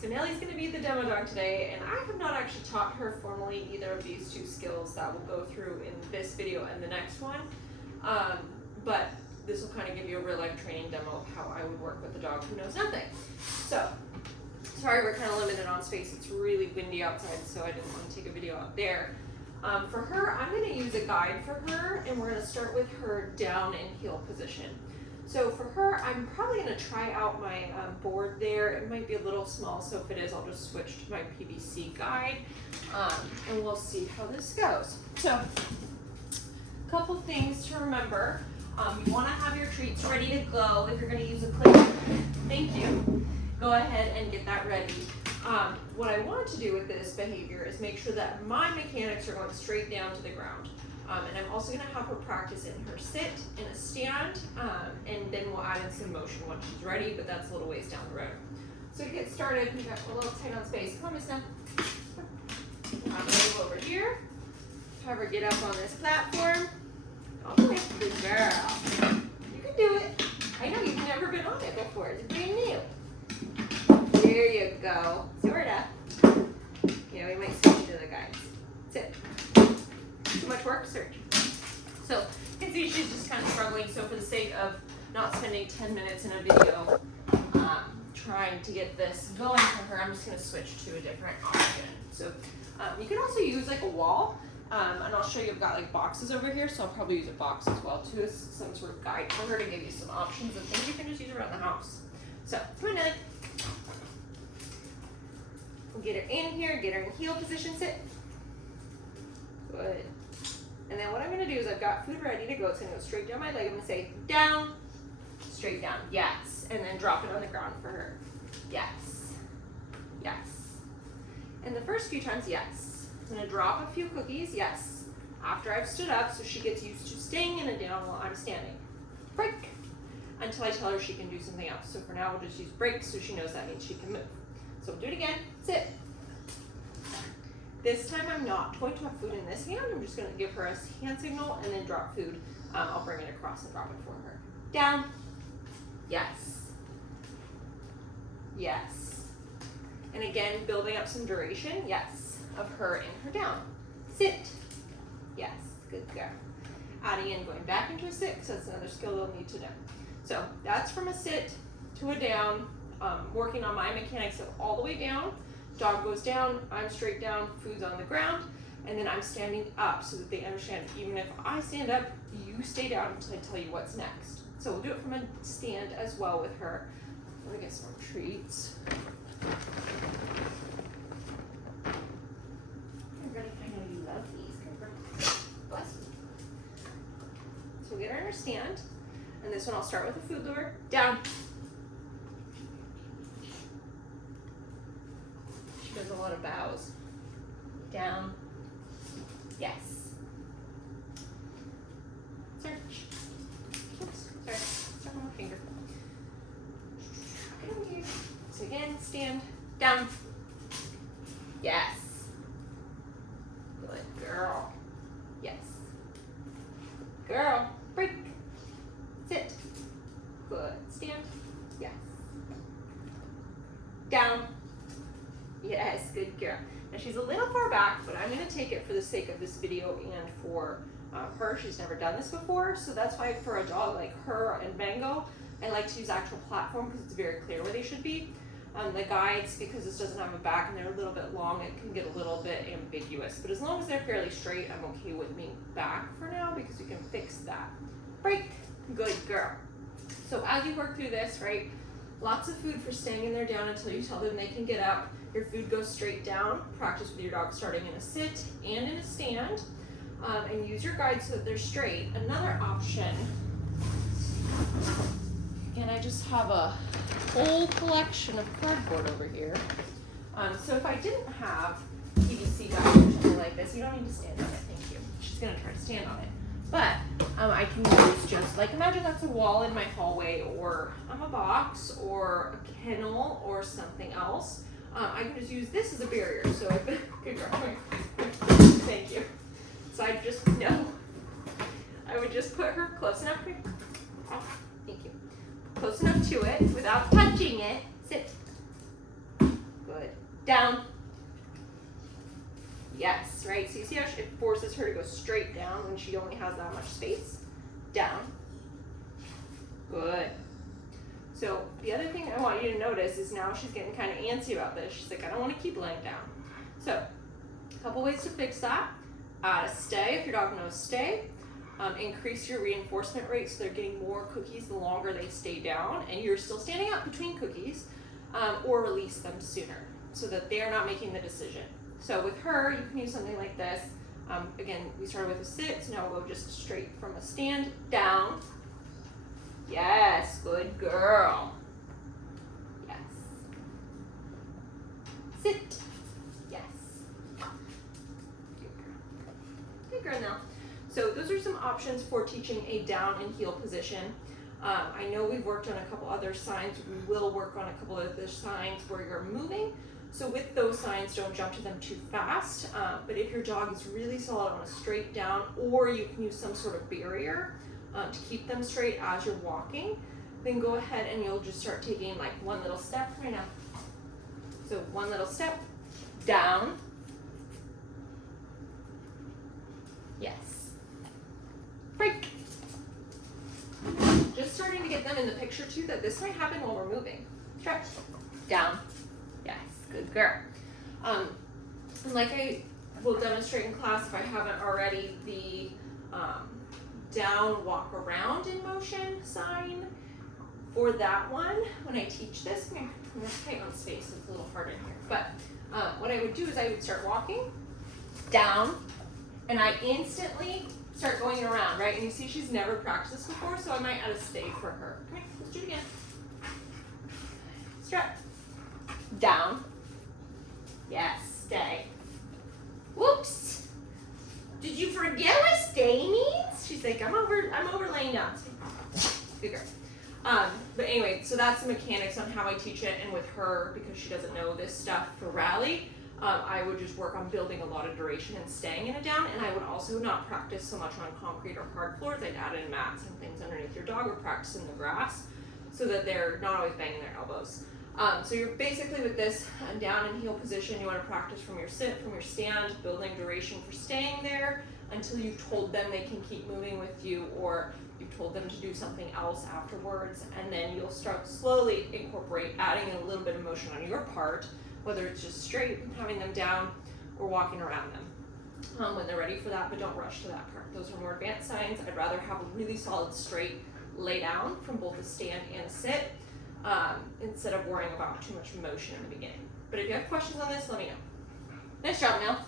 So Nellie's going to be the demo dog today, and I have not actually taught her formally either of these two skills that we'll go through in this video and the next one. But this will kind of give you a real life training demo of how I would work with a dog who knows nothing. So, sorry we're kind of limited on space. It's really windy outside, so I didn't want to take a video out there. For her, I'm going to use a guide for her, and we're going to start with her down and heel position. So for her, I'm probably going to try out my board there. It might be a little small, so if it is, I'll just switch to my PVC guide, and we'll see how this goes. So, a couple things to remember. You want to have your treats ready to go. If you're going to use a clicker, thank you, go ahead and get that ready. What I want to do with this behavior is make sure that my mechanics are going straight down to the ground. And I'm also going to have her practice in her sit, in a stand, and then we'll add in some motion once she's ready, but that's a little ways down the road. So to get started, we got a little tight on space. Come on, Miss Nell. I'm going to move over here. Have her get up on this platform. Okay, good girl. You can do it. I know you've never been on it before. It's brand new. There you go. Sorta. Yeah, we might switch to the guides. Sit. Too much work? Search. So you can see she's just kind of struggling. So for the sake of not spending 10 minutes in a video trying to get this going for her, I'm just going to switch to a different option. So you can also use like a wall. And I'll show you, I've got like boxes over here, so I'll probably use a box as well too, as some sort of guide for her to give you some options of things you can just use around the house. So, come on, Nellie. We'll get her in here, get her in heel position, sit. Good. And then what I'm going to do is I've got food ready to go. It's going to go straight down my leg. I'm going to say down, straight down, yes. And then drop it on the ground for her. Yes, yes. And the first few times, yes. I'm going to drop a few cookies, yes, after I've stood up so she gets used to staying in a down while I'm standing. Break, until I tell her she can do something else. So for now, we'll just use break so she knows that means she can move. So we'll do it again, sit. This time I'm not going to have food in this hand. I'm just going to give her a hand signal and then drop food. I'll bring it across and drop it for her. Down, yes, yes. And again, building up some duration, yes. Of her and her down. Sit. Yes, good girl. Adding in, going back into a sit, because that's another skill they'll need to know. So that's from a sit to a down, working on my mechanics of all the way down. Dog goes down, I'm straight down, food's on the ground, and then I'm standing up so that they understand even if I stand up, you stay down until I tell you what's next. So we'll do it from a stand as well with her. Let me get some treats. So we'll get her in her stand, and this one I'll start with a food lure. Down. She does a lot of bows. Down. Yes. Search. Oops, sorry. Stuck on my finger. So again, stand. Down. Yes. Good girl. Yes. Girl. Break. Sit. Good. Stand. Yes. Down. Yes. Good girl. Now she's a little far back, but I'm going to take it for the sake of this video and for her. She's never done this before, so that's why for a dog like her and Mango, I like to use actual platform because it's very clear where they should be. The guides, because this doesn't have a back and they're a little bit long, it can get a little bit ambiguous. But as long as they're fairly straight, I'm okay with being back for now because we can fix that. Break. Good girl. So as you work through this, right, lots of food for staying in there down until you tell them they can get up. Your food goes straight down. Practice with your dog starting in a sit and in a stand. And use your guides so that they're straight. Another option, again, I just have a whole collection of cardboard over here. So if I didn't have PVC guides or something like this, you don't need to stand on it, thank you. She's gonna try to stand on it. But I can use just like, imagine that's a wall in my hallway or a box or a kennel or something else. I can just use this as a barrier. So I've been, good girl, thank you. So I just, no, I would just put her close enough, thank you. Close enough to it without touching it. Sit. Good down. Yes, right? So you see how it forces her to go straight down when she only has that much space? Down. Good. So the other thing I want you to notice is now she's getting kind of antsy about this. She's like, I don't want to keep laying down. So a couple ways to fix that. Add a stay if your dog knows stay. Increase your reinforcement rate so they're getting more cookies the longer they stay down and you're still standing up between cookies, or release them sooner so that they're not making the decision. So with her, you can use something like this. Again, we started with a sit, so now we'll go just straight from a stand down. Yes, good girl. Yes. Sit. Yes. Good girl now. So those are some options for teaching a down and heel position. I know we've worked on a couple other signs. We will work on a couple of other signs where you're moving. So with those signs, don't jump to them too fast. But if your dog is really solid on a straight down, or you can use some sort of barrier to keep them straight as you're walking, then go ahead and you'll just start taking like one little step right now. So one little step, down. Yes. Break. Just starting to get them in the picture too that this might happen while we're moving. Stretch. Down. Yes, good girl. And like I will demonstrate in class if I haven't already, the down, walk around in motion sign. For that one, when I teach this, I'm gonna tighten on space, so it's a little harder here. But what I would do is I would start walking down, and I instantly start going around, right? And you see she's never practiced this before, so I might add a stay for her. Come here, let's do it again. Stretch. Down. Yes, stay. Whoops. Did you forget what stay means? She's like, I'm over laying down. Good girl. But anyway, so that's the mechanics on how I teach it, and with her, because she doesn't know this stuff for rally, I would just work on building a lot of duration and staying in a down, and I would also not practice so much on concrete or hard floors. I'd add in mats and things underneath your dog, or practice in the grass so that they're not always banging their elbows. So you're basically with this down and heel position, you want to practice from your sit, from your stand, building duration for staying there until you've told them they can keep moving with you, or you've told them to do something else afterwards, and then you'll start slowly incorporate adding in a little bit of motion on your part, whether it's just straight, having them down, or walking around them when they're ready for that, but don't rush to that part. Those are more advanced signs. I'd rather have a really solid straight lay down from both a stand and a sit, instead of worrying about too much motion in the beginning. But if you have questions on this, let me know. Nice job, Mel.